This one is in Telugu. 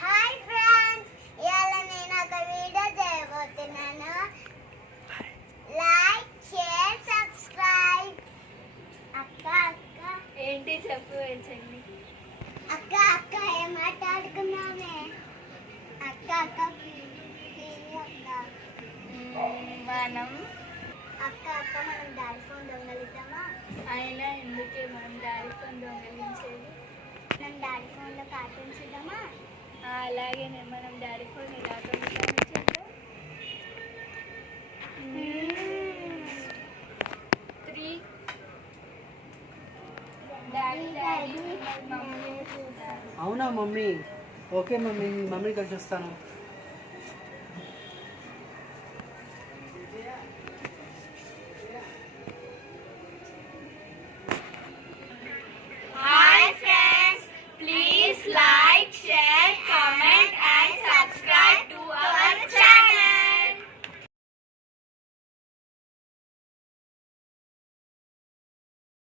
హాయ్ ఫ్రెండ్స్, ఇవాళ నేను ఒక వీడియో చేయబోతున్నాను. Like, share, subscribe. అక్క అక్క ఏంటి చెప్పు చెల్లి. అక్క అక్క ఏం మాట్లాడుకున్నామే? అక్క అక్క మనం అక్క అక్క మనం డాడీ ఫోన్ దొంగలిద్దామా? అయినా ఎందుకే మనం డాడీ ఫోన్ దొంగలించేది? మనం డాడీ ఫోన్లో కార్టూన్స్ ఇద్దామా? అలాగే మనం డాడీ ఫోన్ ఎలా దొంగలించాము చూద్దాం. 3 డాడీ డాడీ మమ్మీ. అవునా మమ్మీ? ఓకే మమ్మీ, మమ్మీ కలిసి వస్తాను.